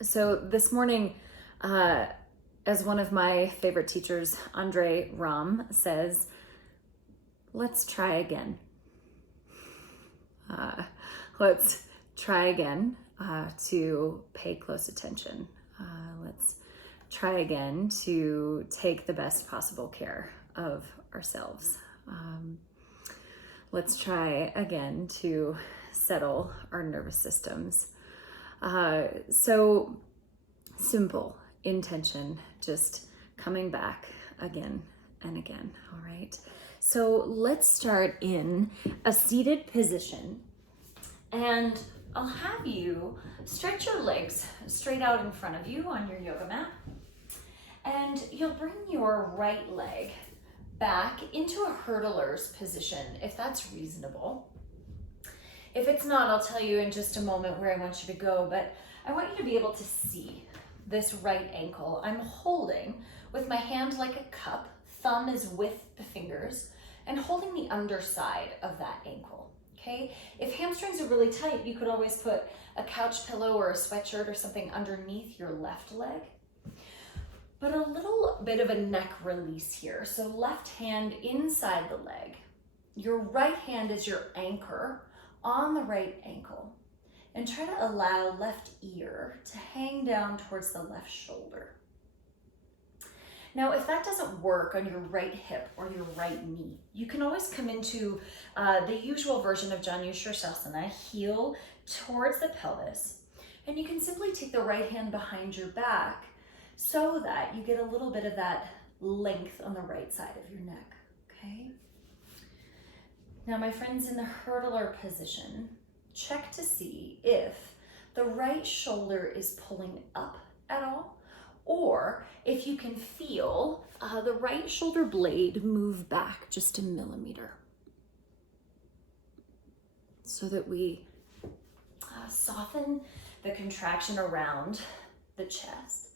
So this morning, as one of my favorite teachers, Andre Ram, says, let's try again. Let's try again to pay close attention. Let's try again to take the best possible care of ourselves. Let's try again to settle our nervous systems. So simple intention, just coming back again and again. All right. So let's start in a seated position, and I'll have you stretch your legs straight out in front of you on your yoga mat, and you'll bring your right leg back into a hurdler's position, if that's reasonable. If it's not, I'll tell you in just a moment where I want you to go, but I want you to be able to see this right ankle. I'm holding with my hand like a cup, thumb is with the fingers, and holding the underside of that ankle, okay? If hamstrings are really tight, you could always put a couch pillow or a sweatshirt or something underneath your left leg. But a little bit of a neck release here. So left hand inside the leg. Your right hand is your anchor on the right ankle. And try to allow left ear to hang down towards the left shoulder. Now, if that doesn't work on your right hip or your right knee, you can always come into the usual version of Janu Sirsasana, heel towards the pelvis. And you can simply take the right hand behind your back so that you get a little bit of that length on the right side of your neck, okay? Now, my friends, in the hurdler position, check to see if the right shoulder is pulling up at all, or if you can feel the right shoulder blade move back just a millimeter, so that we soften the contraction around the chest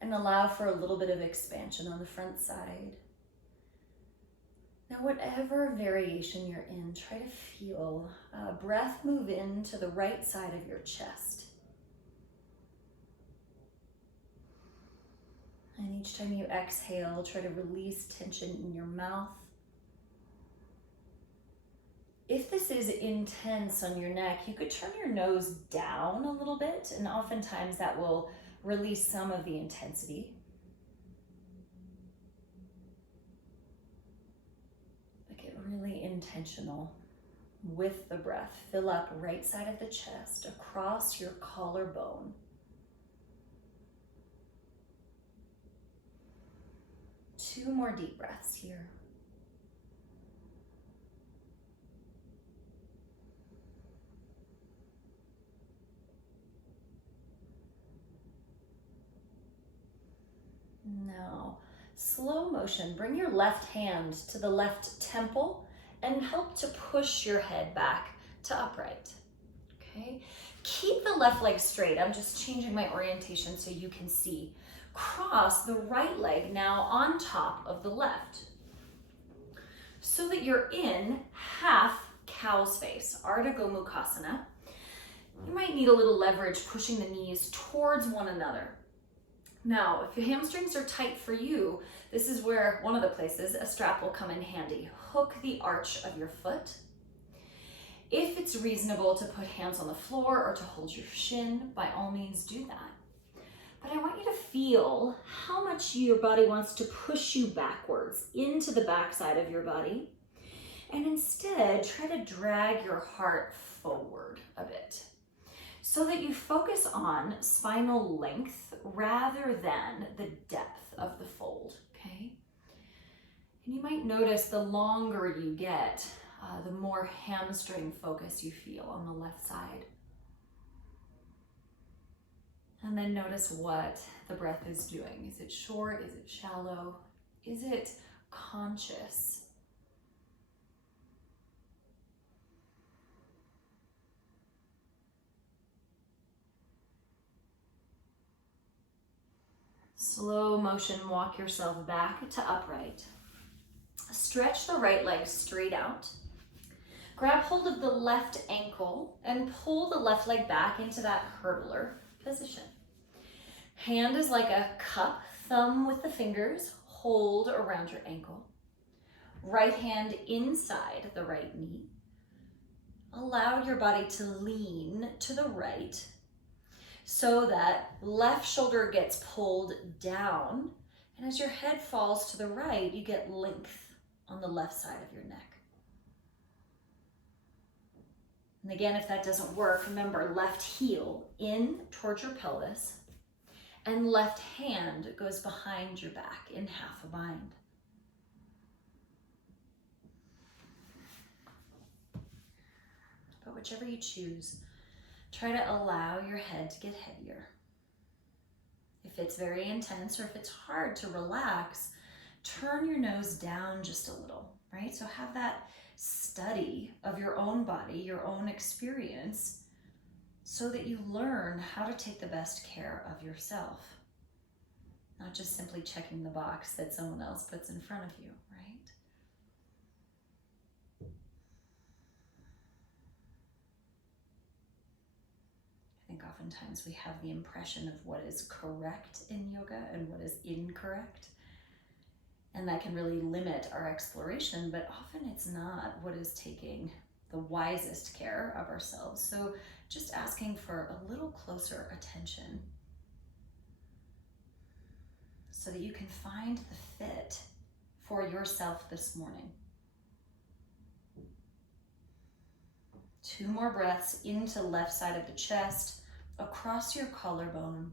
and allow for a little bit of expansion on the front side. Now, whatever variation you're in, try to feel breath move into the right side of your chest. And each time you exhale, try to release tension in your mouth. If this is intense on your neck, you could turn your nose down a little bit, and oftentimes that will release some of the intensity. But get really intentional with the breath. Fill up right side of the chest, across your collarbone. Two more deep breaths here. Now, slow motion, bring your left hand to the left temple and help to push your head back to upright, okay? Keep the left leg straight. I'm just changing my orientation so you can see. Cross the right leg now on top of the left, so that you're in half cow's face, Ardha Gomukhasana. You might need a little leverage pushing the knees towards one another. Now, if your hamstrings are tight for you, this is where one of the places a strap will come in handy. Hook the arch of your foot. If it's reasonable to put hands on the floor or to hold your shin, by all means do that. But I want you to feel how much your body wants to push you backwards into the backside of your body. And instead, try to drag your heart forward a bit, so that you focus on spinal length rather than the depth of the fold, okay? And you might notice the longer you get, the more hamstring focus you feel on the left side. And then notice what the breath is doing. Is it short? Is it shallow? Is it conscious? Slow motion, walk yourself back to upright. Stretch the right leg straight out. Grab hold of the left ankle and pull the left leg back into that hurdler position. Hand is like a cup, thumb with the fingers, hold around your ankle. Right hand inside the right knee. Allow your body to lean to the right so that left shoulder gets pulled down, and as your head falls to the right, you get length on the left side of your neck. And again, if that doesn't work, remember left heel in towards your pelvis, and left hand goes behind your back in half a bind. But whichever you choose, try to allow your head to get heavier. If it's very intense or if it's hard to relax, turn your nose down just a little, right? So have that study of your own body, your own experience, so that you learn how to take the best care of yourself. Not just simply checking the box that someone else puts in front of you, right? I think oftentimes we have the impression of what is correct in yoga and what is incorrect. And that can really limit our exploration, but often it's not what is taking the wisest care of ourselves. So just asking for a little closer attention so that you can find the fit for yourself this morning. 2 more breaths into left side of the chest, across your collarbone.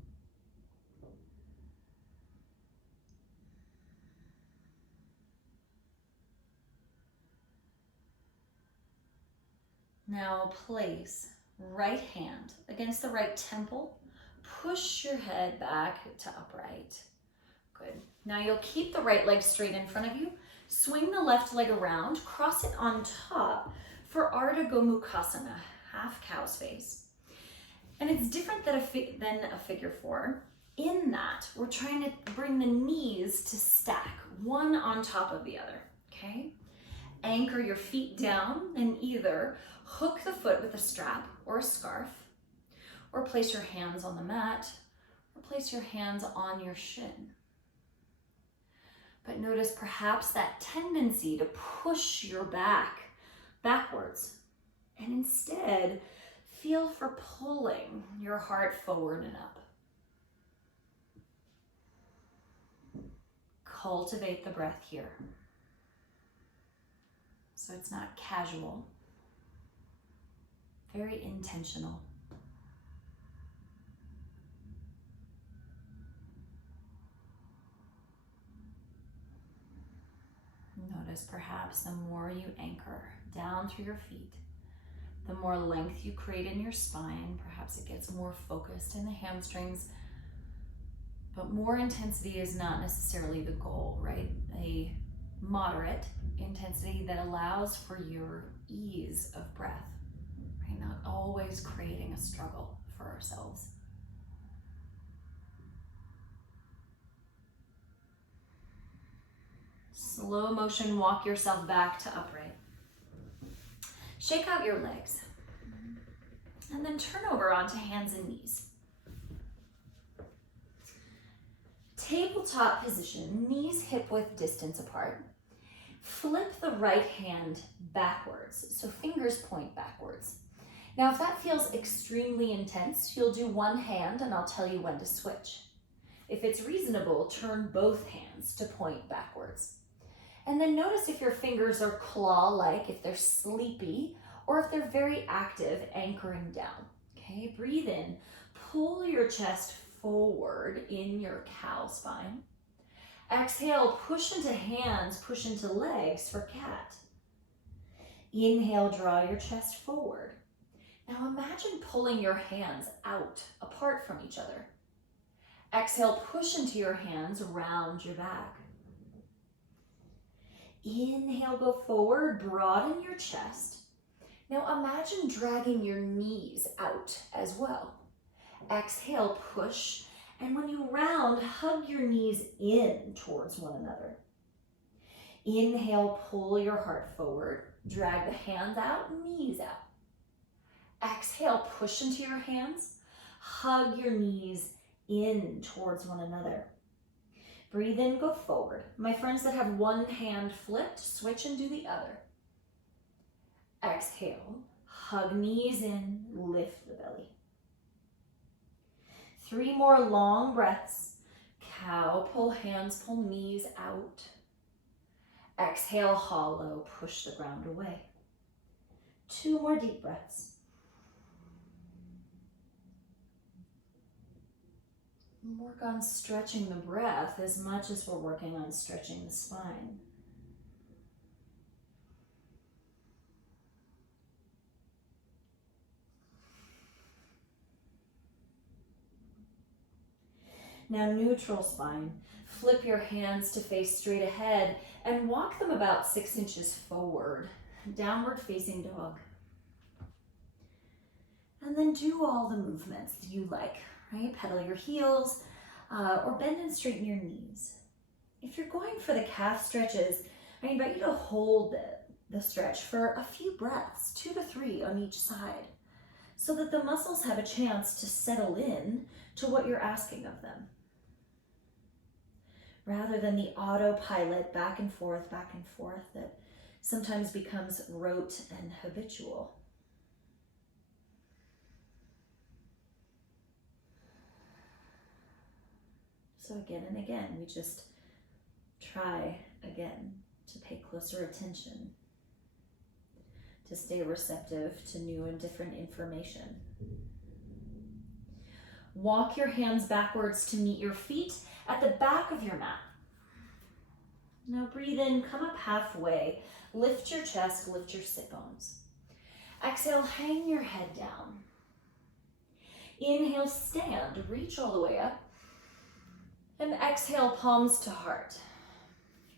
Now place right hand against the right temple. Push your head back to upright. Good. Now you'll keep the right leg straight in front of you. Swing the left leg around, cross it on top for Ardha Gomukhasana, half cow's face. And it's different than a figure 4. In that, we're trying to bring the knees to stack, one on top of the other, okay? Anchor your feet down and either hook the foot with a strap or a scarf, or place your hands on the mat, or place your hands on your shin. But notice perhaps that tendency to push your back backwards, and instead feel for pulling your heart forward and up. Cultivate the breath here. So it's not casual, very intentional. Notice perhaps the more you anchor down through your feet, the more length you create in your spine. Perhaps it gets more focused in the hamstrings, but more intensity is not necessarily the goal, right? A moderate intensity that allows for your ease of breath, right? Not always creating a struggle for ourselves. Slow motion, walk yourself back to upright. Shake out your legs. And then turn over onto hands and knees. Tabletop position, knees hip width distance apart. Flip the right hand backwards, so fingers point backwards. Now, if that feels extremely intense, you'll do one hand and I'll tell you when to switch. If it's reasonable, turn both hands to point backwards. And then notice if your fingers are claw-like, if they're sleepy, or if they're very active, anchoring down. Okay, breathe in, pull your chest forward in your cow spine. Exhale, push into hands, push into legs for cat. Inhale, draw your chest forward. Now imagine pulling your hands out, apart from each other. Exhale, push into your hands, round your back. Inhale, go forward, broaden your chest. Now imagine dragging your knees out as well. Exhale, push, and when you round, hug your knees in towards one another. Inhale, pull your heart forward, drag the hands out, knees out. Exhale, push into your hands, hug your knees in towards one another. Breathe in, go forward. My friends that have one hand flipped, switch and do the other. Exhale, hug knees in, lift the belly. 3 more long breaths. Cow, pull hands, pull knees out. Exhale, hollow, push the ground away. 2 more deep breaths. Work on stretching the breath as much as we're working on stretching the spine. Now neutral spine. Flip your hands to face straight ahead and walk them about 6 inches forward. Downward facing dog. And then do all the movements that you like, right? Pedal your heels or bend and straighten your knees. If you're going for the calf stretches, I invite you to hold the stretch for a few breaths, 2 to 3 on each side, so that the muscles have a chance to settle in to what you're asking of them, rather than the autopilot back and forth that sometimes becomes rote and habitual. So again and again, we just try again to pay closer attention, to stay receptive to new and different information. Walk your hands backwards to meet your feet at the back of your mat. Now breathe in, come up halfway, lift your chest, lift your sit bones. Exhale, hang your head down. Inhale, stand, reach all the way up. And exhale, palms to heart.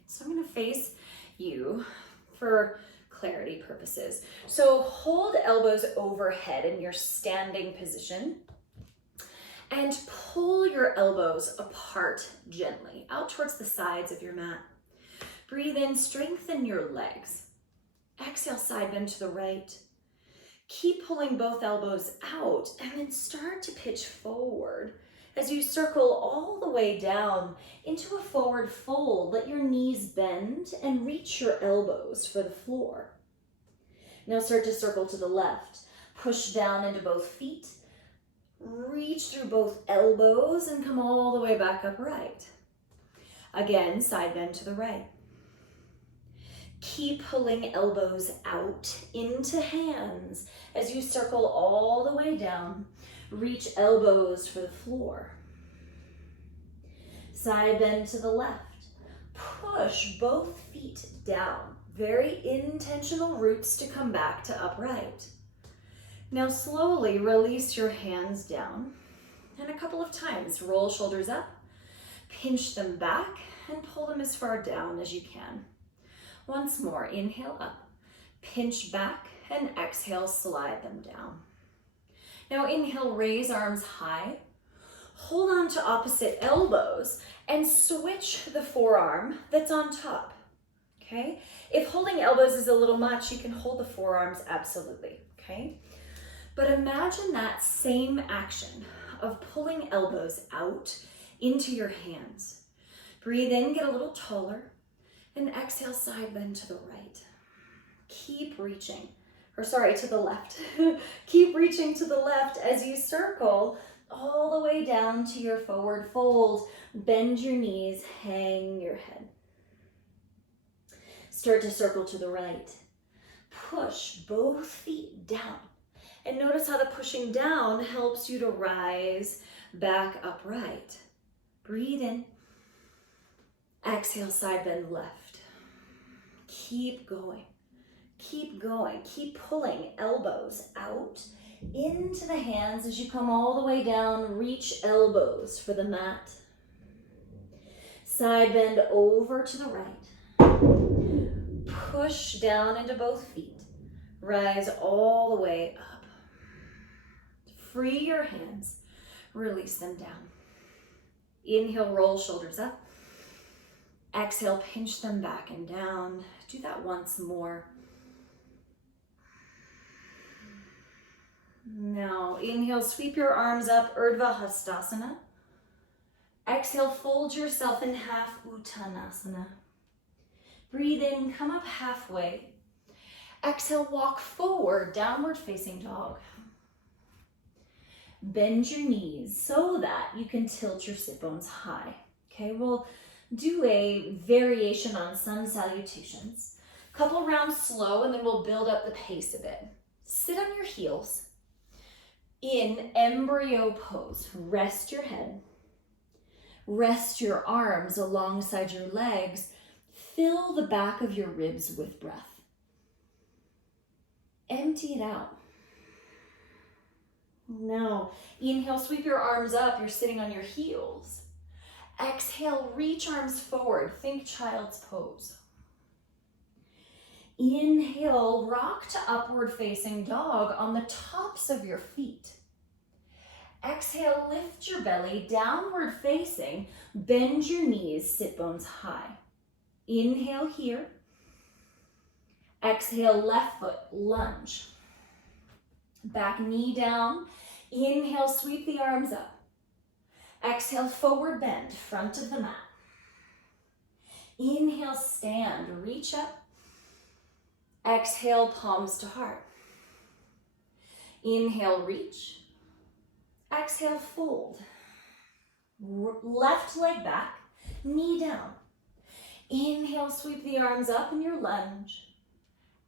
So I'm gonna face you for clarity purposes. So hold elbows overhead in your standing position and pull your elbows apart gently, out towards the sides of your mat. Breathe in, strengthen your legs. Exhale, side bend to the right. Keep pulling both elbows out and then start to pitch forward. As you circle all the way down into a forward fold, let your knees bend and reach your elbows for the floor. Now start to circle to the left. Push down into both feet. Reach through both elbows and come all the way back upright. Again, side bend to the right. Keep pulling elbows out into hands as you circle all the way down. Reach elbows for the floor. Side bend to the left. Push both feet down. Very intentional roots to come back to upright. Now slowly release your hands down. And a couple of times, roll shoulders up, pinch them back, and pull them as far down as you can. Once more, inhale up, pinch back, and exhale, slide them down. Now inhale, raise arms high. Hold on to opposite elbows and switch the forearm that's on top, okay? If holding elbows is a little much, you can hold the forearms absolutely, okay? But imagine that same action of pulling elbows out into your hands. Breathe in, get a little taller, and exhale, side bend to the right. Keep reaching. To the left. Keep reaching to the left as you circle all the way down to your forward fold. Bend your knees, hang your head. Start to circle to the right. Push both feet down. And notice how the pushing down helps you to rise back upright. Breathe in. Exhale, side bend left. Keep going. Keep going, keep pulling elbows out into the hands as you come all the way down, reach elbows for the mat. Side bend over to the right. Push down into both feet. Rise all the way up. Free your hands, release them down. Inhale, roll shoulders up. Exhale, pinch them back and down. Do that once more. Now, inhale, sweep your arms up, Urdhva Hastasana. Exhale, fold yourself in half, Uttanasana. Breathe in, come up halfway. Exhale, walk forward, downward facing dog. Bend your knees so that you can tilt your sit bones high. Okay, we'll do a variation on Sun Salutations. Couple rounds slow, and then we'll build up the pace a bit. Sit on your heels in Embryo Pose. Rest your head. Rest your arms alongside your legs. Fill the back of your ribs with breath. Empty it out. Now, inhale, sweep your arms up. You're sitting on your heels. Exhale, reach arms forward. Think child's pose. Inhale, rock to upward facing dog on the tops of your feet. Exhale, lift your belly, downward facing. Bend your knees, sit bones high. Inhale here. Exhale, left foot, lunge. Back knee down. Inhale, sweep the arms up. Exhale, forward bend, front of the mat. Inhale, stand, reach up. Exhale, palms to heart. Inhale, reach. Exhale, fold. Left leg back, knee down. Inhale, sweep the arms up in your lunge.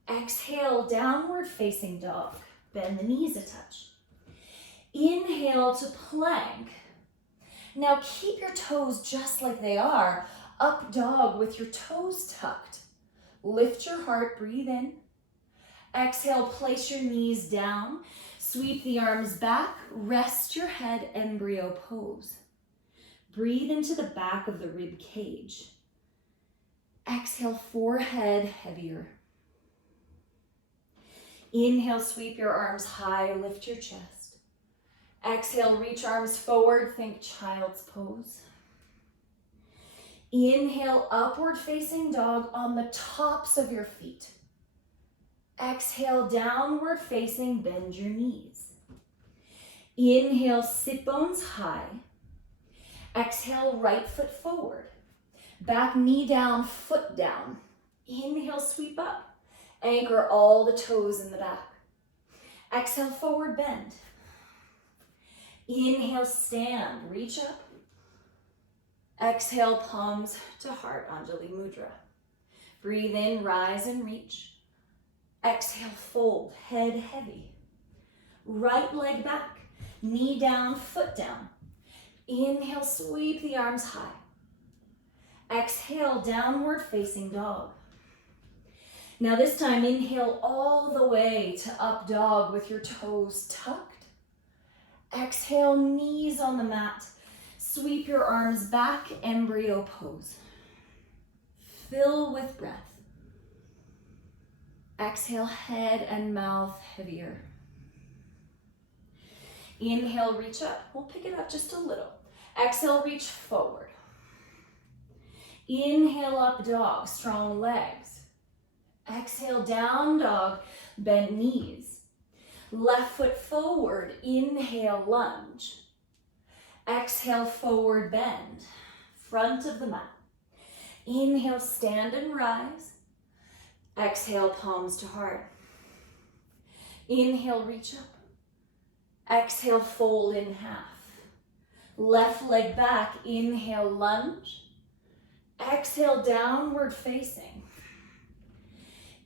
Exhale, downward facing dog. Bend the knees a touch. Inhale to plank. Now keep your toes just like they are. Up dog with your toes tucked. Lift your heart, breathe in. Exhale, place your knees down. Sweep the arms back. Rest your head, Embryo Pose. Breathe into the back of the rib cage. Exhale, forehead heavier. Inhale, sweep your arms high, lift your chest. Exhale, reach arms forward, think child's pose. Inhale, upward facing dog on the tops of your feet. Exhale, downward facing, bend your knees. Inhale, sit bones high. Exhale, right foot forward. Back knee down, foot down. Inhale, sweep up. Anchor all the toes in the back. Exhale, forward bend. Inhale, stand, reach up. Exhale, palms to heart, Anjali Mudra. Breathe in, rise and reach. Exhale, fold, head heavy. Right leg back, knee down, foot down. Inhale, sweep the arms high. Exhale, downward facing dog. Now this time, inhale all the way to up dog with your toes tucked. Exhale, knees on the mat. Sweep your arms back, Embryo Pose. Fill with breath. Exhale, head and mouth heavier. Inhale, reach up. We'll pick it up just a little. Exhale, reach forward. Inhale, up dog, strong legs. Exhale, down dog, bent knees. Left foot forward, inhale, lunge. Exhale, forward bend, front of the mat. Inhale, stand and rise. Exhale, palms to heart. Inhale, reach up. Exhale, fold in half. Left leg back, inhale, lunge. Exhale, downward facing.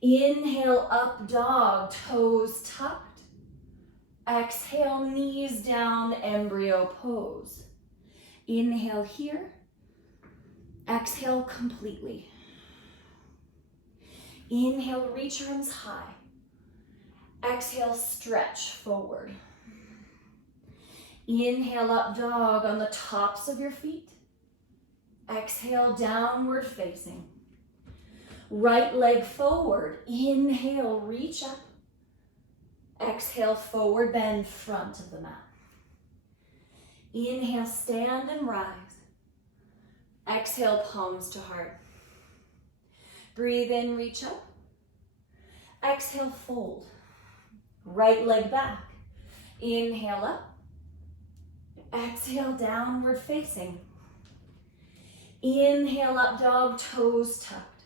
Inhale, up dog, toes tucked. Exhale, knees down, Embryo Pose. Inhale here. Exhale completely. Inhale, reach arms high. Exhale, stretch forward. Inhale, up dog on the tops of your feet. Exhale, downward facing. Right leg forward. Inhale, reach up. Exhale, forward bend, front of the mat. Inhale, stand and rise. Exhale, palms to heart. Breathe in, reach up. Exhale, fold. Right leg back. Inhale up. Exhale, downward facing. Inhale, up dog, toes tucked.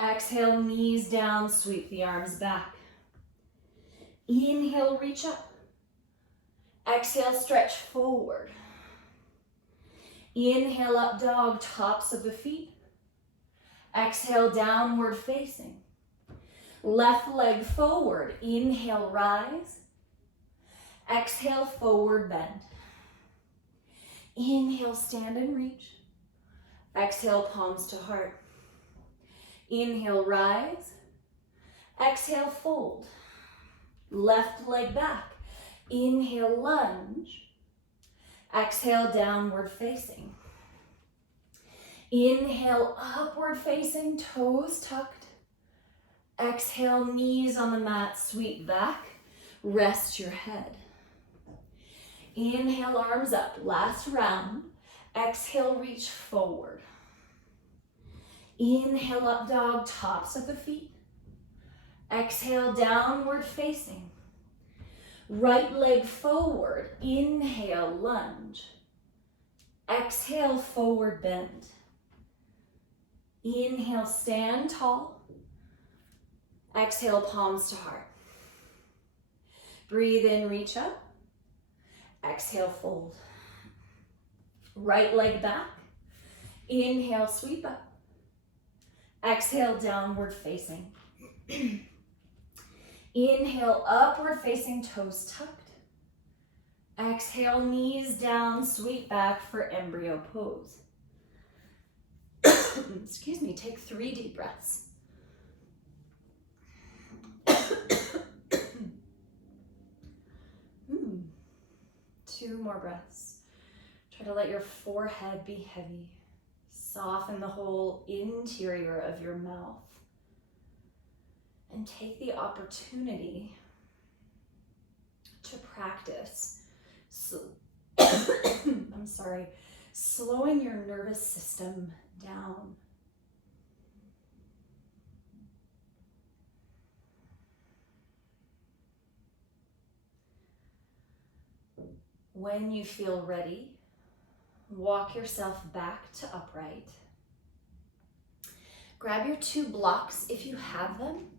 Exhale, knees down, sweep the arms back. Inhale, reach up. Exhale, stretch forward. Inhale, up dog, tops of the feet. Exhale, downward facing. Left leg forward. Inhale, rise. Exhale, forward bend. Inhale, stand and reach. Exhale, palms to heart. Inhale, rise. Exhale, fold. Left leg back. Inhale, lunge. Exhale, downward facing. Inhale, upward facing, toes tucked. Exhale, knees on the mat, sweep back. Rest your head. Inhale, arms up, last round. Exhale, reach forward. Inhale, up dog, tops of the feet. Exhale, downward facing. Right leg forward. Inhale, lunge. Exhale, forward bend. Inhale, stand tall. Exhale, palms to heart. Breathe in, reach up. Exhale, fold. Right leg back. Inhale, sweep up. Exhale, downward facing. Inhale, upward facing, toes tucked. Exhale, knees down, sweep back for Embryo Pose. Excuse me, take 3 deep breaths. 2 more breaths. Try to let your forehead be heavy. Soften the whole interior of your mouth. And take the opportunity to practice slowing your nervous system down. When you feel ready, walk yourself back to upright. Grab your 2 blocks if you have them.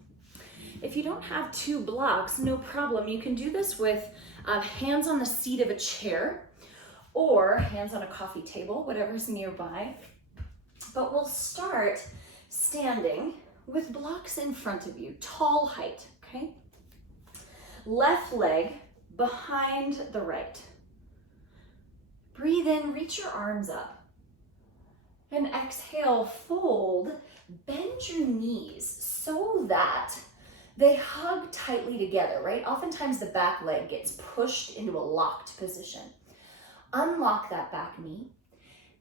If you don't have 2 blocks, no problem. You can do this with hands on the seat of a chair or hands on a coffee table, whatever's nearby. But we'll start standing with blocks in front of you, tall height, okay? Left leg behind the right. Breathe in, reach your arms up. And exhale, fold, bend your knees so that they hug tightly together, right? Oftentimes the back leg gets pushed into a locked position. Unlock that back knee.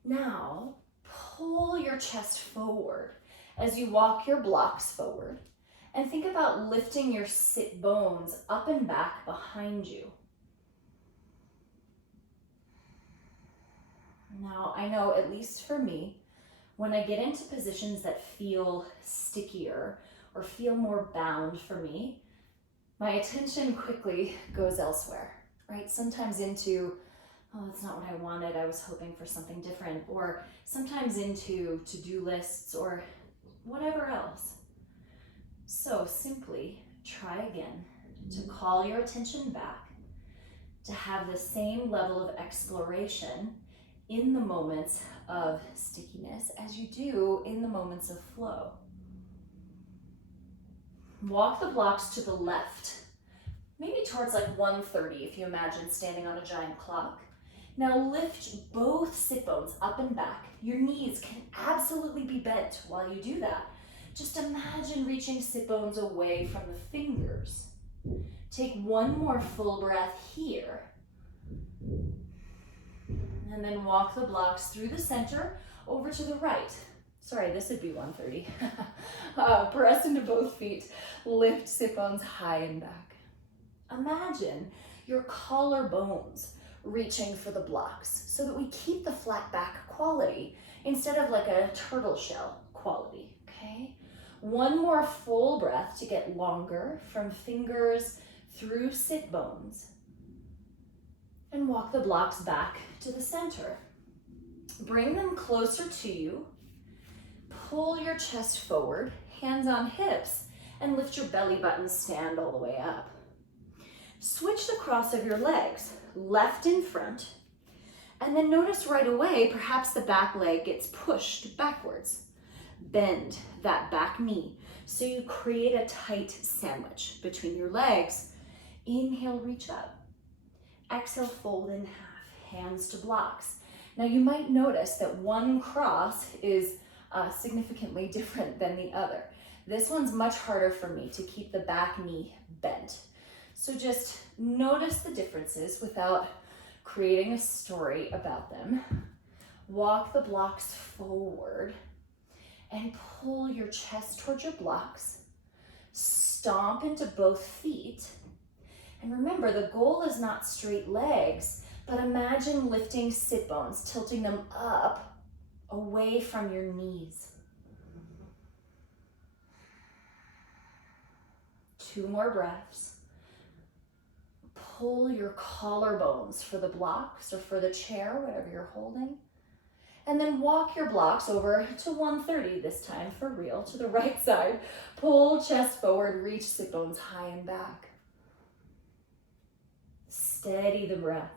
Now, pull your chest forward as you walk your blocks forward. And think about lifting your sit bones up and back behind you. Now, I know, at least for me, when I get into positions that feel stickier or feel more bound for me, my attention quickly goes elsewhere, right? Sometimes into, oh, that's not what I wanted, I was hoping for something different, or sometimes into to-do lists or whatever else. So simply try again to call your attention back, to have the same level of exploration in the moments of stickiness as you do in the moments of flow. Walk the blocks to the left, maybe towards like 130 if you imagine standing on a giant clock. Now lift both sit bones up and back. Your knees can absolutely be bent while you do that. Just imagine reaching sit bones away from the fingers. Take 1 more full breath here. And then walk the blocks through the center over to the right. Sorry, this would be 130. Press into both feet. Lift sit bones high and back. Imagine your collarbones reaching for the blocks so that we keep the flat back quality instead of like a turtle shell quality, okay? 1 more full breath to get longer from fingers through sit bones. And walk the blocks back to the center. Bring them closer to you. Pull your chest forward, hands on hips, and lift your belly button, stand all the way up. Switch the cross of your legs, left in front, and then notice right away, perhaps the back leg gets pushed backwards. Bend that back knee so you create a tight sandwich between your legs. Inhale, reach up. Exhale, fold in half, hands to blocks. Now you might notice that one cross is significantly different than the other. This one's much harder for me to keep the back knee bent. So just notice the differences without creating a story about them. Walk the blocks forward and pull your chest towards your blocks. Stomp into both feet. And remember, the goal is not straight legs, but imagine lifting sit bones, tilting them up away from your knees. 2 more breaths. Pull your collarbones for the blocks or for the chair, whatever you're holding. And then walk your blocks over to 130 this time, for real, to the right side. Pull chest forward, reach sit bones high and back. Steady the breath.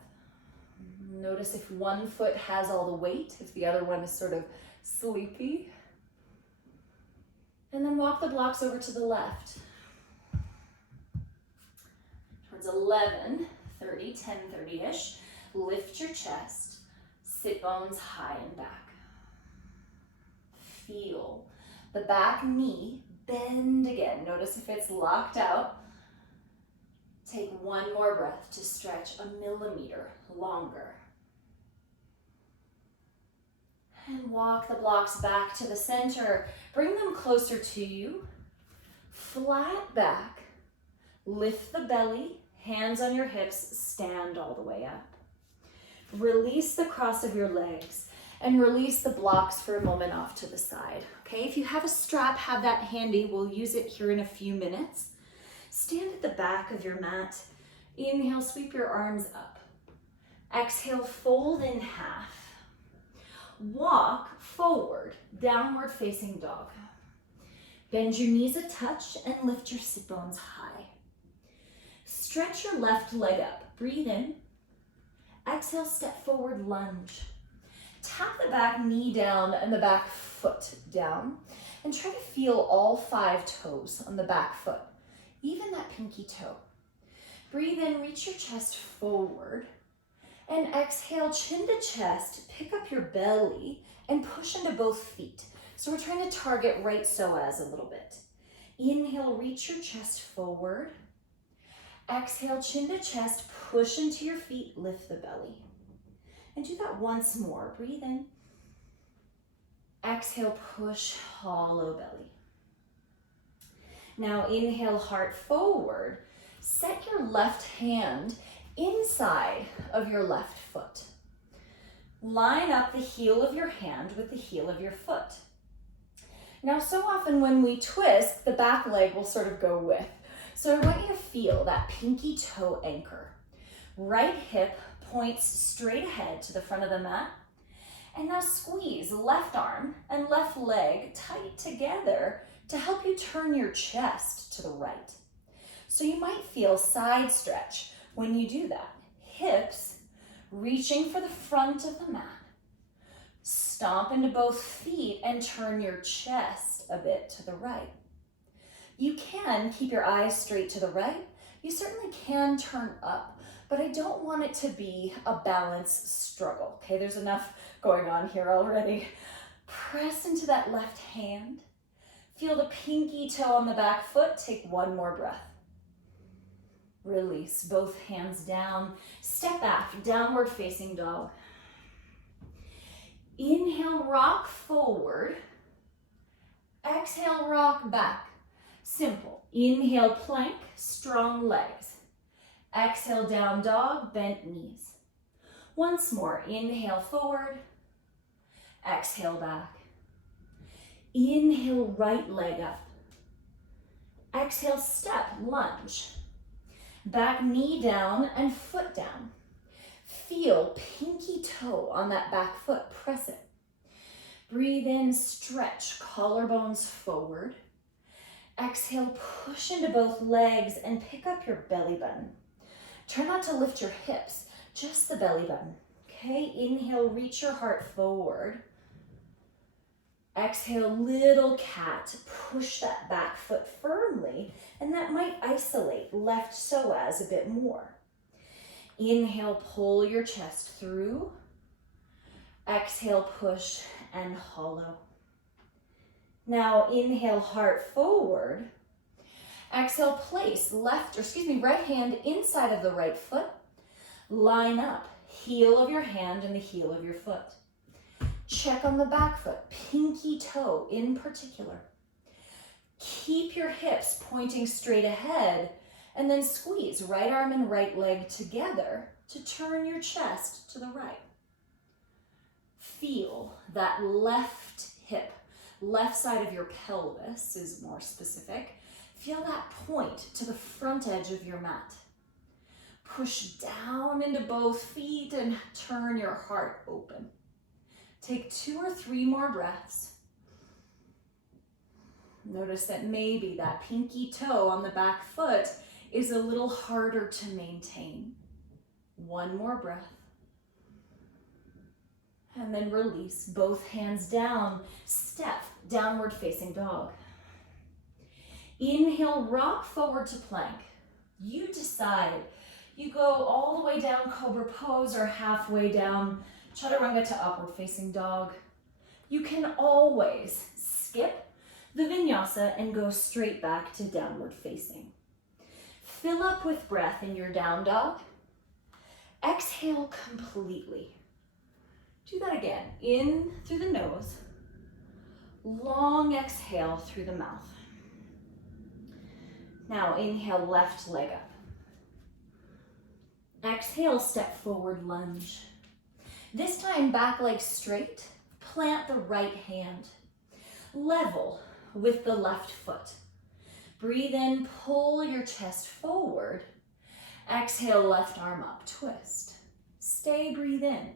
Notice if one foot has all the weight, if the other one is sort of sleepy. And then walk the blocks over to the left. Towards 11, 30, 10, 30-ish. Lift your chest. Sit bones high and back. Feel the back knee bend again. Notice if it's locked out. Take 1 more breath to stretch 1 millimeter longer. And walk the blocks back to the center. Bring them closer to you. Flat back. Lift the belly, hands on your hips, stand all the way up. Release the cross of your legs and release the blocks for a moment off to the side. Okay, if you have a strap, have that handy. We'll use it here in a few minutes. Stand at the back of your mat. Inhale, sweep your arms up. Exhale, fold in half. Walk forward, downward facing dog. Bend your knees a touch and lift your sit bones high. Stretch your left leg up. Breathe in. Exhale, step forward, lunge. Tap the back knee down and the back foot down. And try to feel all 5 toes on the back foot, even that pinky toe. Breathe in, reach your chest forward. And exhale, chin to chest, pick up your belly and push into both feet. So we're trying to target right psoas a little bit. Inhale, reach your chest forward. Exhale, chin to chest, push into your feet, lift the belly. And do that once more. Breathe in. Exhale, push, hollow belly. Now inhale, heart forward. Set your left hand inside of your left foot. Line up the heel of your hand with the heel of your foot. Now, so often when we twist, the back leg will sort of go with. So I want you to feel that pinky toe anchor. Right hip points straight ahead to the front of the mat. And now squeeze left arm and left leg tight together to help you turn your chest to the right. So you might feel side stretch when you do that. Hips reaching for the front of the mat. Stomp into both feet and turn your chest a bit to the right. You can keep your eyes straight to the right. You certainly can turn up, but I don't want it to be a balance struggle. Okay, there's enough going on here already. Press into that left hand. Feel the pinky toe on the back foot. Take 1 more breath. Release both hands down. Step back, downward facing dog. Inhale, rock forward. Exhale, rock back. Simple. Inhale, plank, strong legs. Exhale, down dog, bent knees. Once more, inhale forward. Exhale back. Inhale, right leg up. Exhale, step, lunge. Back knee down and foot down. Feel feel pinky toe on that back foot, press it. Breathe in, stretch, collarbones forward. Exhale, push into both legs and pick up your belly button. Try not to lift your hips, just the belly button. Okay, inhale, reach your heart forward. Exhale, little cat, push that back foot firmly, and that might isolate left psoas a bit more. Inhale, pull your chest through. Exhale, push and hollow. Now inhale, heart forward. Exhale, place right hand inside of the right foot. Line up, heel of your hand and the heel of your foot. Check on the back foot, pinky toe in particular. Keep your hips pointing straight ahead and then squeeze right arm and right leg together to turn your chest to the right. Feel that left hip, left side of your pelvis is more specific. Feel that point to the front edge of your mat. Push down into both feet and turn your heart open. Take 2 or 3 more breaths. Notice that maybe that pinky toe on the back foot is a little harder to maintain. 1 more breath. And then release, both hands down, step, downward facing dog. Inhale, rock forward to plank. You decide. You go all the way down Cobra Pose or halfway down Chaturanga to upward facing dog. You can always skip the vinyasa and go straight back to downward facing. Fill up with breath in your down dog. Exhale completely. Do that again. In through the nose. Long exhale through the mouth. Now inhale, left leg up. Exhale, step forward, lunge. This time, back leg straight. Plant the right hand. Level with the left foot. Breathe in, pull your chest forward. Exhale, left arm up, twist. Stay, breathe in.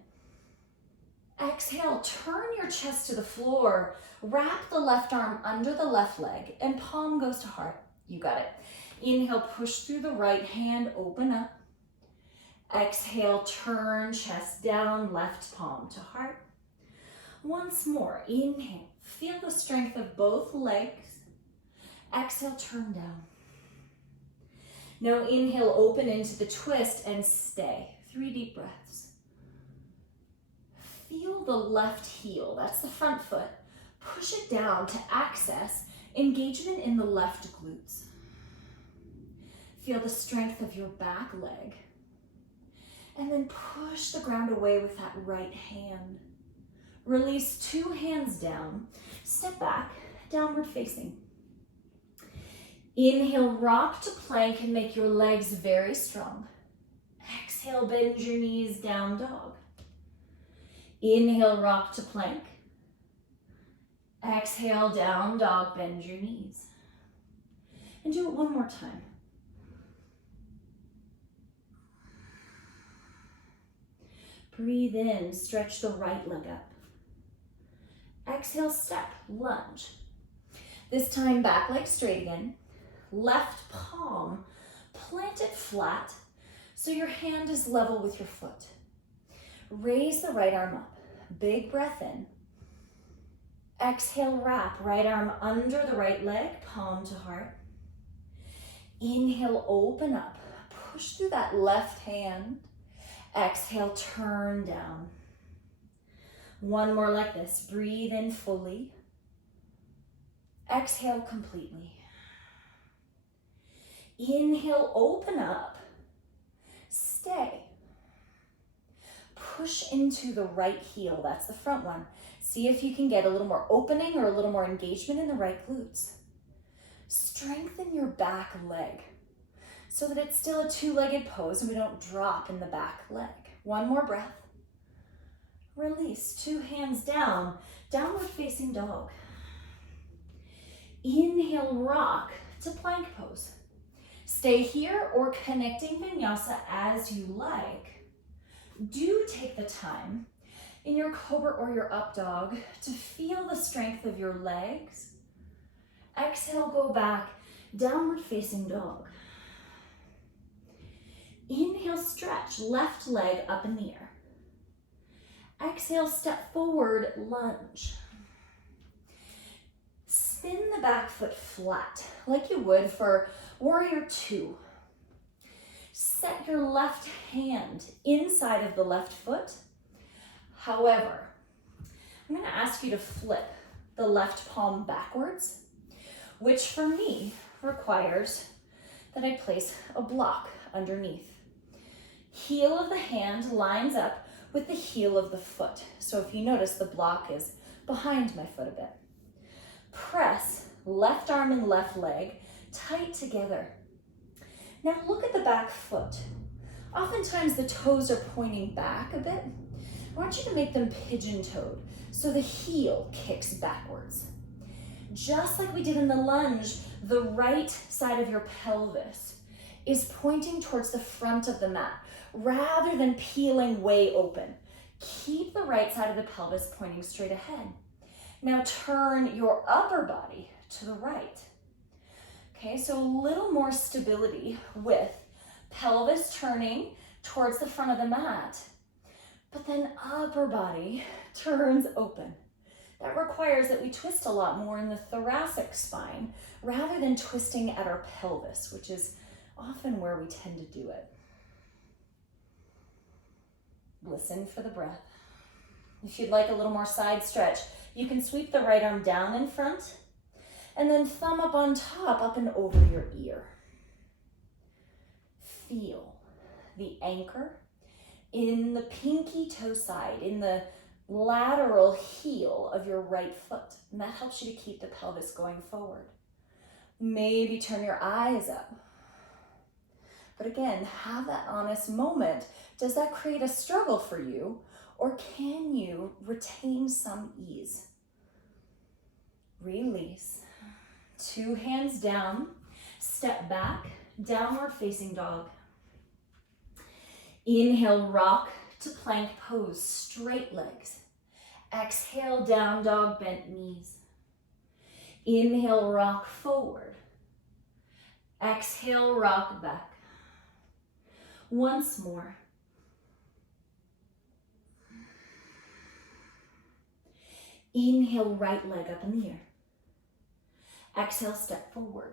Exhale, turn your chest to the floor. Wrap the left arm under the left leg and palm goes to heart. You got it. Inhale, push through the right hand, open up. Exhale, turn chest down, left palm to heart. Once more, inhale. Feel the strength of both legs. Exhale, turn down. Now inhale, open into the twist and stay. 3 deep breaths. Feel the left heel, that's the front foot. Push it down to access engagement in the left glutes. Feel the strength of your back leg. And then push the ground away with that right hand. Release 2 hands down. Step back, downward facing. Inhale, rock to plank and make your legs very strong. Exhale, bend your knees, down dog. Inhale, rock to plank. Exhale, down dog, bend your knees. And do it 1 more time. Breathe in, stretch the right leg up. Exhale, step, lunge. This time, back leg straight again. Left palm, plant it flat so your hand is level with your foot. Raise the right arm up. Big breath in. Exhale, wrap right arm under the right leg, palm to heart. Inhale, open up. Push through that left hand. Exhale, turn down. 1 more like this. Breathe in fully. Exhale completely. Inhale, open up. Stay. Push into the right heel. That's the front one. See if you can get a little more opening or a little more engagement in the right glutes. Strengthen your back leg so that it's still a 2-legged pose and we don't drop in the back leg. 1 more breath. Release, 2 hands down, downward facing dog. Inhale, rock to plank pose. Stay here or connecting vinyasa as you like. do take the time in your cobra or your up dog to feel the strength of your legs. Exhale, go back, downward facing dog. Inhale, stretch, left leg up in the air. Exhale, step forward, lunge. Spin the back foot flat, like you would for warrior two. Set your left hand inside of the left foot. However, I'm going to ask you to flip the left palm backwards, which for me requires that I place a block underneath. Heel of the hand lines up with the heel of the foot. So if you notice, the block is behind my foot a bit. Press left arm and left leg tight together. Now look at the back foot. Oftentimes the toes are pointing back a bit. I want you to make them pigeon-toed so the heel kicks backwards. Just like we did in the lunge, the right side of your pelvis is pointing towards the front of the mat rather than peeling way open. Keep the right side of the pelvis pointing straight ahead. Now turn your upper body to the right. Okay, so a little more stability with pelvis turning towards the front of the mat, but then upper body turns open. That requires that we twist a lot more in the thoracic spine rather than twisting at our pelvis, which is often where we tend to do it. Listen for the breath. If you'd like a little more side stretch, you can sweep the right arm down in front and then thumb up on top, up and over your ear. Feel the anchor in the pinky toe side, in the lateral heel of your right foot. And that helps you to keep the pelvis going forward. Maybe turn your eyes up. But again, have that honest moment. Does that create a struggle for you, or can you retain some ease? Release. 2 hands down, step back, downward facing dog. Inhale, rock to plank pose, straight legs. Exhale, down dog, bent knees. Inhale, rock forward. Exhale, rock back. Once more. Inhale, right leg up in the air. Exhale, step forward.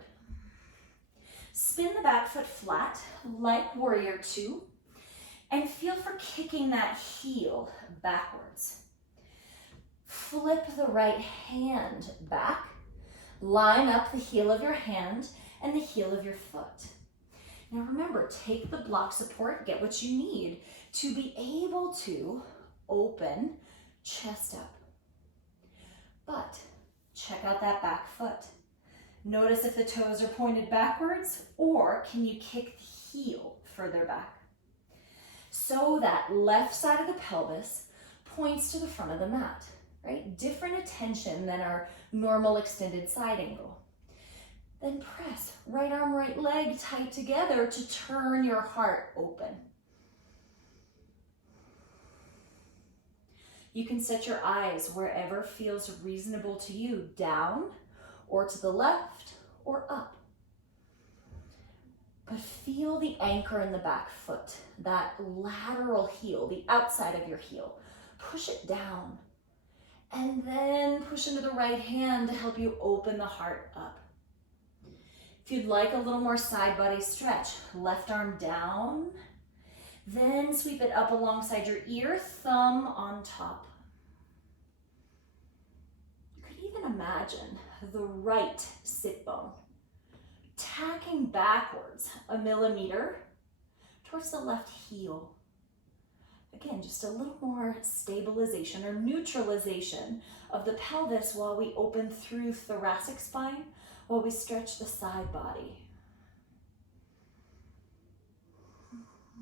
Spin the back foot flat like warrior two and feel for kicking that heel backwards. Flip the right hand back. Line up the heel of your hand and the heel of your foot. Now remember, take the block support, get what you need to be able to open chest up. But check out that back foot. Notice if the toes are pointed backwards, or can you kick the heel further back? So that left side of the pelvis points to the front of the mat, right? Different attention than our normal extended side angle. Then press right arm, right leg tight together to turn your heart open. You can set your eyes wherever feels reasonable to you, down or to the left or up. But feel the anchor in the back foot, that lateral heel, the outside of your heel. Push it down and then push into the right hand to help you open the heart up. If you'd like a little more side body stretch, left arm down, then sweep it up alongside your ear, thumb on top. You could even imagine the right sit bone tacking backwards 1 millimeter towards the left heel. Again, just a little more stabilization or neutralization of the pelvis while we open through thoracic spine, while we stretch the side body.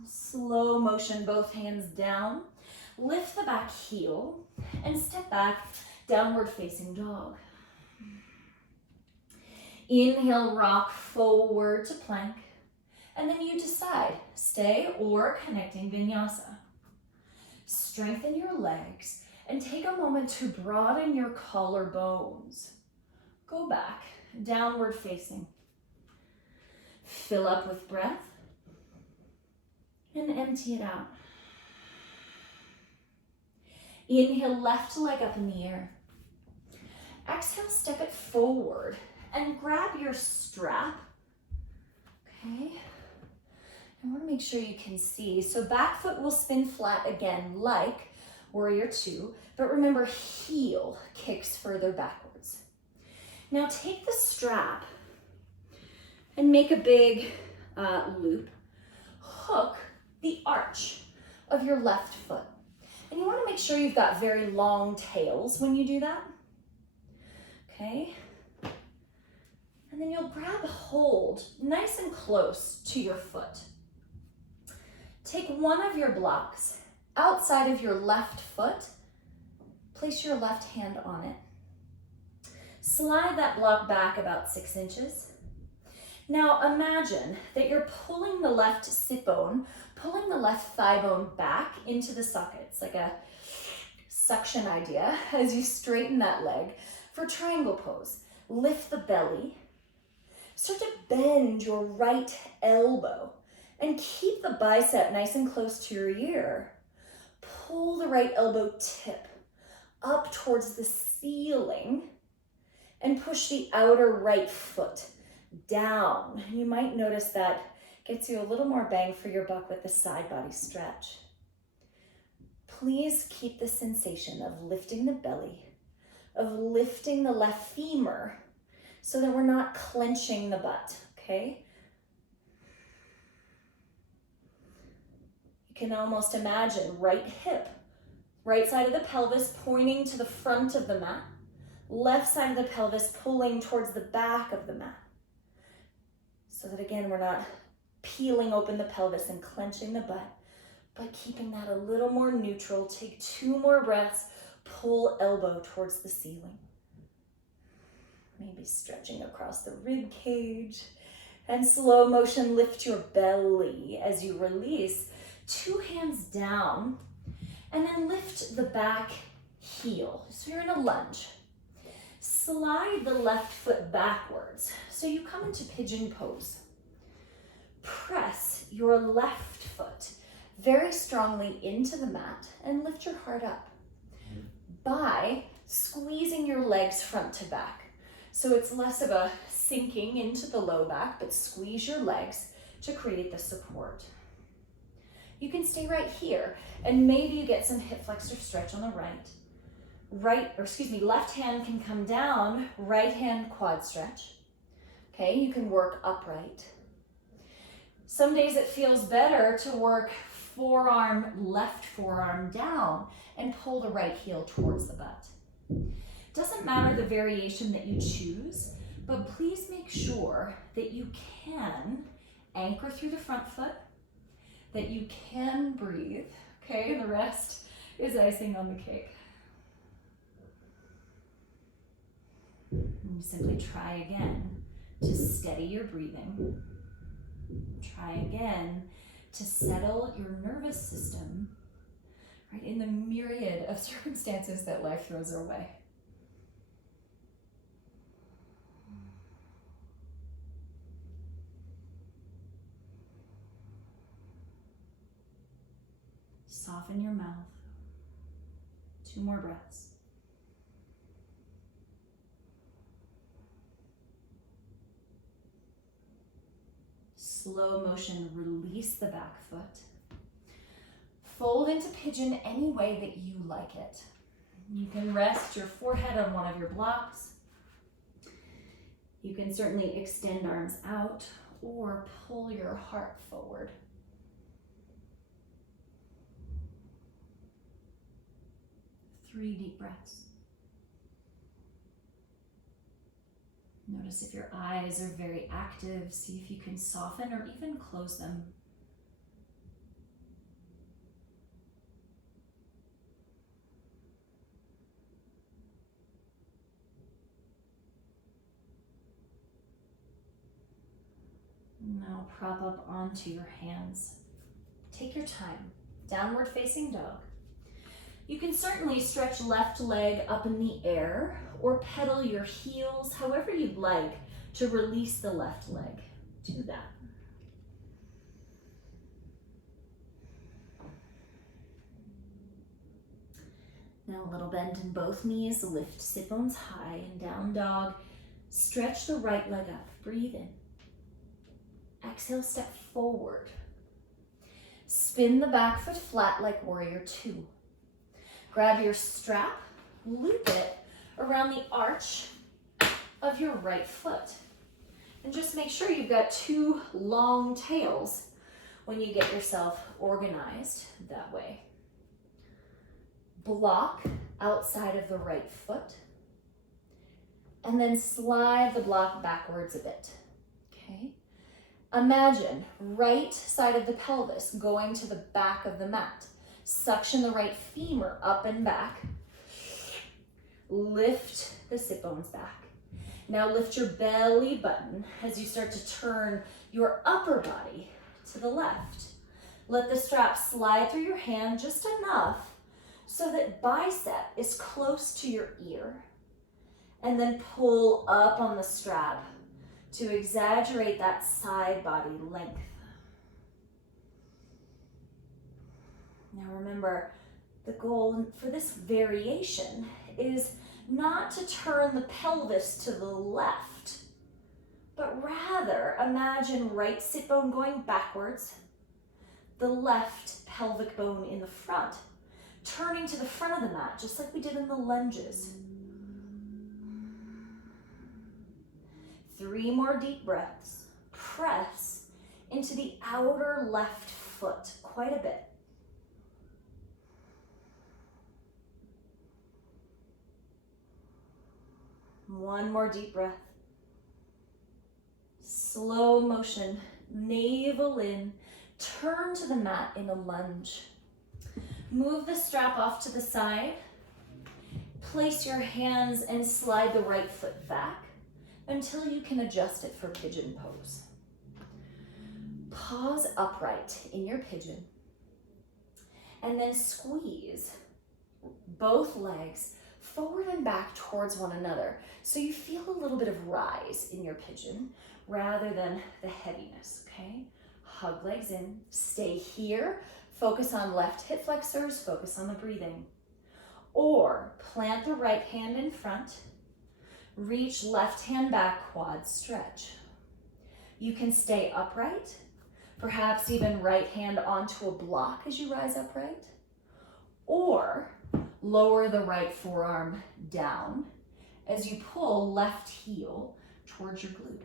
Slow motion, both hands down. Lift the back heel and step back, downward facing dog. Inhale, rock forward to plank. And then you decide, stay or connecting vinyasa. Strengthen your legs and take a moment to broaden your collarbones. Go back, downward facing. Fill up with breath and empty it out. Inhale, left leg up in the air. Exhale, step it forward and grab your strap. Okay. I want to make sure you can see. So back foot will spin flat again, like warrior two, but remember, heel kicks further backwards. Now take the strap and make a big loop. Hook the arch of your left foot. And you want to make sure you've got very long tails when you do that. Okay. And then you'll grab hold nice and close to your foot. Take one of your blocks outside of your left foot. Place your left hand on it. Slide that block back about 6 inches. Now imagine that you're pulling the left sit bone, pulling the left thigh bone back into the socket. It's like a suction idea as you straighten that leg for triangle pose. Lift the belly. Start to bend your right elbow and keep the bicep nice and close to your ear. Pull the right elbow tip up towards the ceiling and push the outer right foot down. You might notice that gets you a little more bang for your buck with the side body stretch. Please keep the sensation of lifting the belly, of lifting the left femur so that we're not clenching the butt, okay? You can almost imagine right hip, right side of the pelvis pointing to the front of the mat, left side of the pelvis pulling towards the back of the mat. So that again, we're not peeling open the pelvis and clenching the butt, but keeping that a little more neutral. Take 2 more breaths, pull elbow towards the ceiling. Maybe stretching across the rib cage, and slow motion lift your belly as you release. 2 hands down, and then lift the back heel. So you're in a lunge. Slide the left foot backwards. So you come into pigeon pose. Press your left foot very strongly into the mat and lift your heart up by squeezing your legs front to back. So it's less of a sinking into the low back, but squeeze your legs to create the support. You can stay right here, and maybe you get some hip flexor stretch on the left hand can come down, right hand quad stretch. Okay, you can work upright. Some days it feels better to work left forearm down and pull the right heel towards the butt. Doesn't matter the variation that you choose, but please make sure that you can anchor through the front foot, that you can breathe, okay? The rest is icing on the cake. And you simply try again to steady your breathing. Try again to settle your nervous system, right, in the myriad of circumstances that life throws our way. Soften your mouth. 2 more breaths. Slow motion, release the back foot. Fold into pigeon any way that you like it. You can rest your forehead on one of your blocks. You can certainly extend arms out or pull your heart forward. Three deep breaths. Notice if your eyes are very active, see if you can soften or even close them. Now prop up onto your hands. Take your time. Downward facing dog. You can certainly stretch left leg up in the air or pedal your heels, however you'd like to release the left leg. Do that. Now a little bend in both knees, lift sit bones high and down dog. Stretch the right leg up, breathe in. Exhale, step forward. Spin the back foot flat like warrior two. Grab your strap, loop it around the arch of your right foot. And just make sure you've got two long tails when you get yourself organized that way. Block outside of the right foot, and then slide the block backwards a bit, okay? Imagine right side of the pelvis going to the back of the mat. Suction the right femur up and back. Lift the sit bones back. Now lift your belly button as you start to turn your upper body to the left. Let the strap slide through your hand just enough so that bicep is close to your ear, and then pull up on the strap to exaggerate that side body length. Now remember, the goal for this variation is not to turn the pelvis to the left, but rather imagine right sit bone going backwards, the left pelvic bone in the front, turning to the front of the mat, just like we did in the lunges. 3 more deep breaths. Press into the outer left foot quite a bit. One more deep breath. Slow motion, navel in, turn to the mat in a lunge. Move the strap off to the side. Place your hands and slide the right foot back until you can adjust it for pigeon pose. Pause upright in your pigeon, and then squeeze both legs forward and back towards one another, so you feel a little bit of rise in your pigeon rather than the heaviness, okay? Hug legs in, stay here, focus on left hip flexors, focus on the breathing. Or plant the right hand in front, reach left hand back, quad stretch. You can stay upright, perhaps even right hand onto a block as you rise upright, or lower the right forearm down as you pull left heel towards your glute.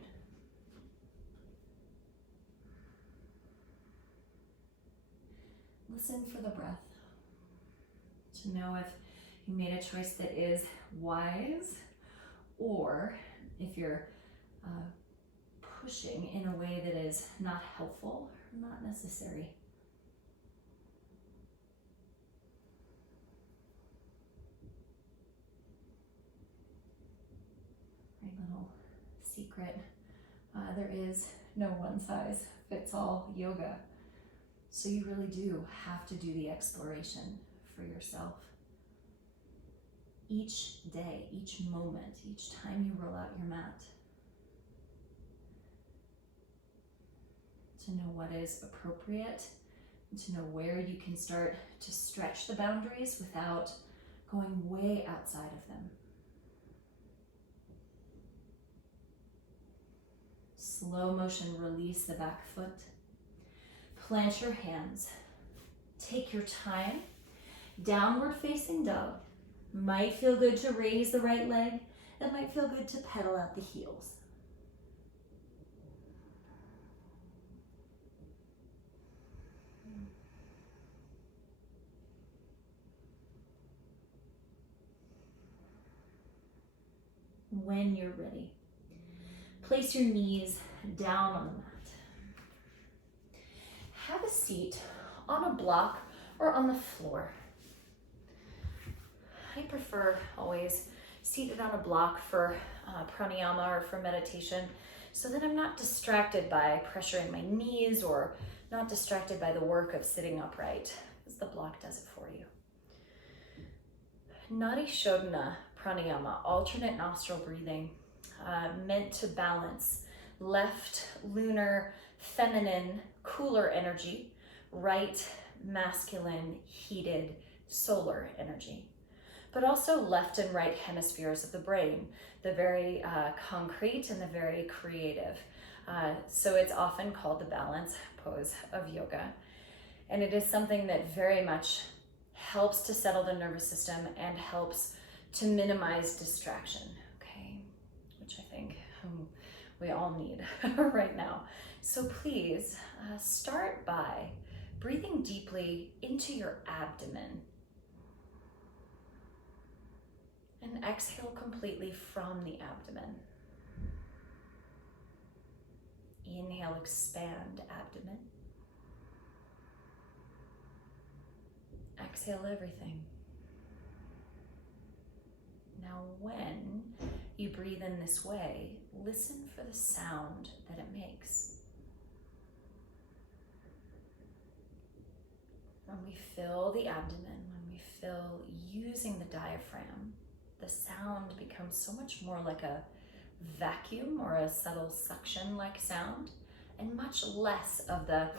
Listen for the breath to know if you made a choice that is wise, or if you're pushing in a way that is not helpful or not necessary. Right, little secret, there is no one size fits all yoga. So you really do have to do the exploration for yourself. Each day, each moment, each time you roll out your mat, to know what is appropriate, and to know where you can start to stretch the boundaries without going way outside of them. Slow motion, release the back foot. Plant your hands. Take your time. Downward facing dog. Might feel good to raise the right leg. It might feel good to pedal out the heels. When you're ready, place your knees down on the mat. Have a seat on a block or on the floor. I prefer always seated on a block for pranayama or for meditation, so that I'm not distracted by pressuring my knees or not distracted by the work of sitting upright, because the block does it for you. Nadi Shodhana Pranayama, alternate nostril breathing, meant to balance left lunar, feminine, cooler energy, right masculine, heated, solar energy. But also left and right hemispheres of the brain, the very concrete and the very creative. So it's often called the balance pose of yoga. And it is something that very much helps to settle the nervous system and helps to minimize distraction, okay? Which I think we all need right now. So please start by breathing deeply into your abdomen. And exhale completely from the abdomen. Inhale, expand abdomen. Exhale everything. Now when you breathe in this way, listen for the sound that it makes. When we fill the abdomen, when we fill using the diaphragm, the sound becomes so much more like a vacuum or a subtle suction-like sound, and much less of the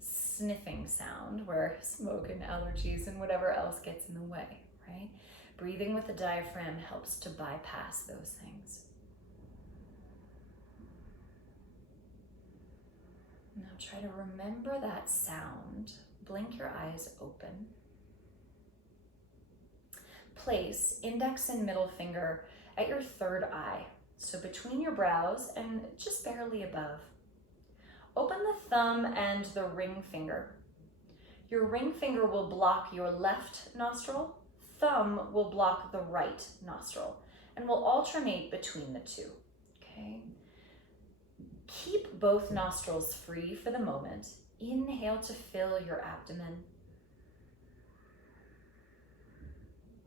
sniffing sound where smoke and allergies and whatever else gets in the way, right? Breathing with the diaphragm helps to bypass those things. Now try to remember that sound. Blink your eyes open. Place index and middle finger at your third eye, so between your brows and just barely above. Open the thumb and the ring finger. Your ring finger will block your left nostril, thumb will block the right nostril, and will alternate between the two, okay? Keep both nostrils free for the moment. Inhale to fill your abdomen.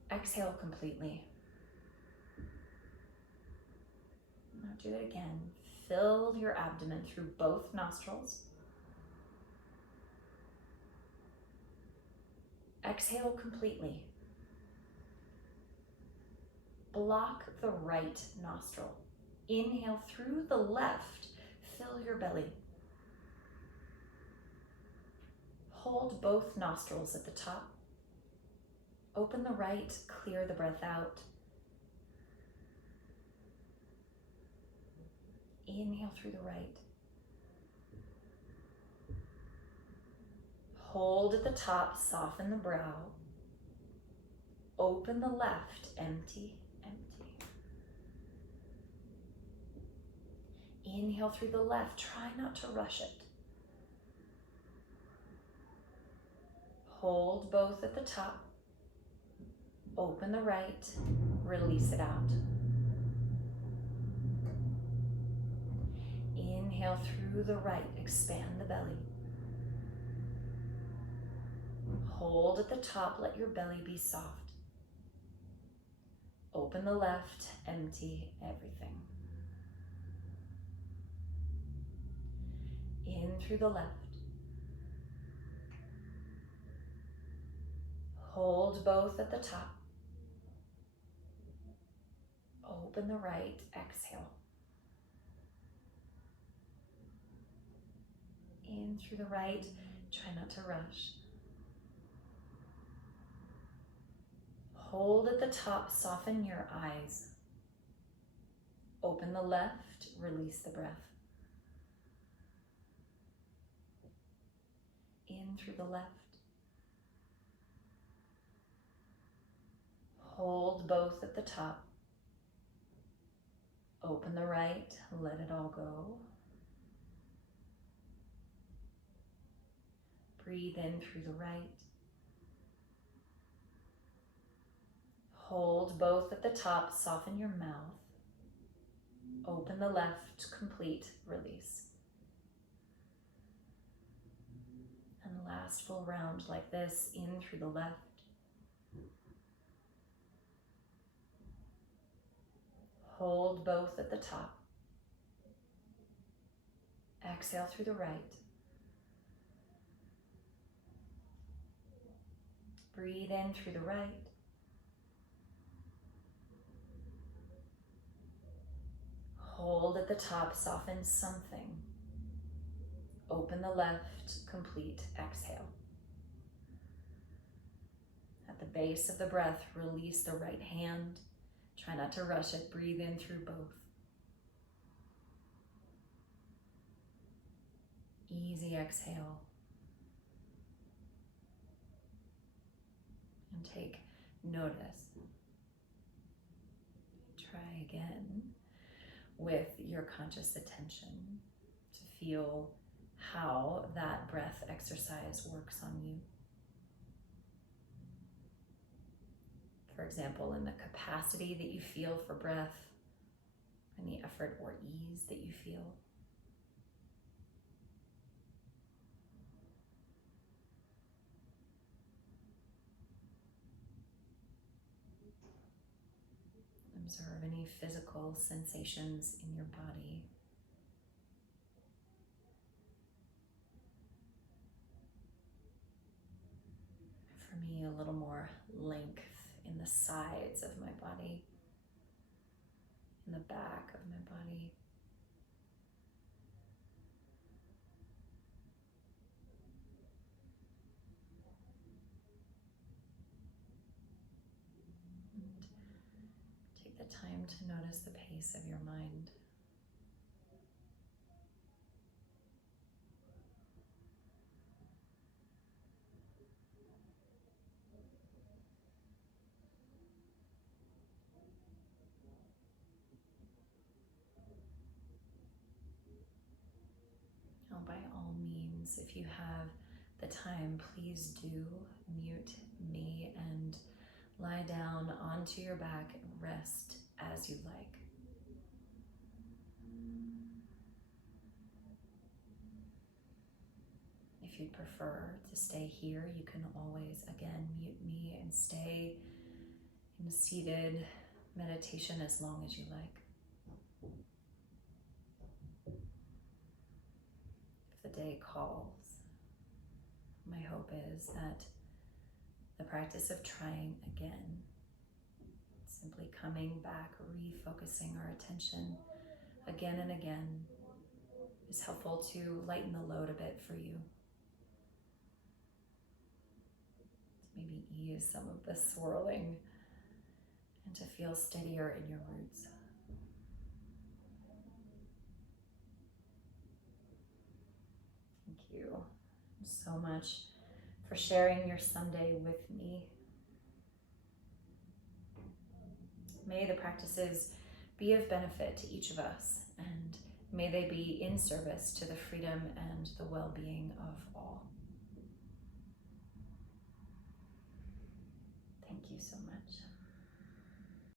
Exhale completely. Now do it again. Fill your abdomen through both nostrils. Exhale completely. Block the right nostril. Inhale through the left. Fill your belly. Hold both nostrils at the top. Open the right, clear the breath out. Inhale through the right. Hold at the top, soften the brow. Open the left, empty, empty. Inhale through the left, try not to rush it. Hold both at the top. Open the right, release it out. Inhale through the right, expand the belly. Hold at the top, let your belly be soft. Open the left, empty everything. In through the left. Hold both at the top. Open the right, exhale. In through the right, try not to rush. Hold at the top, soften your eyes. Open the left, release the breath. In through the left. Hold both at the top. Open the right, let it all go. Breathe in through the right. Hold both at the top, soften your mouth. Open the left, complete release. And last full round like this, in through the left. Hold both at the top. Exhale through the right. Breathe in through the right. Hold at the top, soften something. Open the left, complete exhale. At the base of the breath, release the right hand. Try not to rush it. Breathe in through both. Easy exhale. And take notice. Try again with your conscious attention to feel how that breath exercise works on you. For example, in the capacity that you feel for breath, any effort or ease that you feel. Observe any physical sensations in your body. For me, a little more length in the sides of my body, in the back of my body. And take the time to notice the pace of your mind. By all means, if you have the time, please do mute me and lie down onto your back and rest as you like. If you'd prefer to stay here, you can always, again, mute me and stay in seated meditation as long as you like. If the day calls, my hope is that the practice of trying again, simply coming back, refocusing our attention again and again, is helpful to lighten the load a bit for you. To maybe ease some of the swirling and to feel steadier in your roots. Thank you so much for sharing your Sunday with me. May the practices be of benefit to each of us, and may they be in service to the freedom and the well-being of all. Thank you so much.